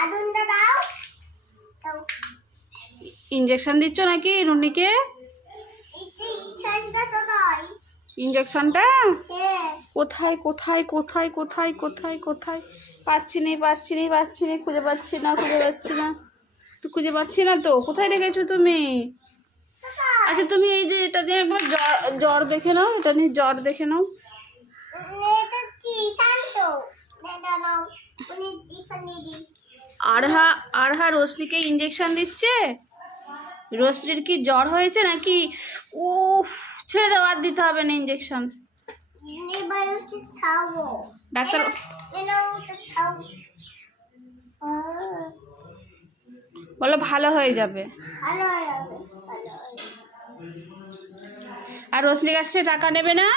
আদুনটা দাও। ইঞ্জেকশন দিচ্ছ নাকি রুনিকে? ইঞ্জেকশনটা কোথায় কোথায় কোথায় কোথায় কোথায় কোথায়? পাচ্ছি না খুঁজে পাচ্ছি না তো খুঁজে পাচ্ছি না তো। কোথায় রেখেছো তুমি? আচ্ছা তুমি এই যে এটা দিয়ে একবার জ্বর দেখে নাও, এটা নিয়ে জ্বর দেখে নাও। আরহা রোশনিকে ইঞ্জেকশন দিচ্ছে। রোশনির কি জ্বর হয়েছে নাকি? উফ, ছেড়ে দাও, আর দিতে হবে না ইঞ্জেকশন। ডাক্তার বলো ভালো হয়ে যাবে। আর রোশনির কাছ থেকে টাকা নেবে না?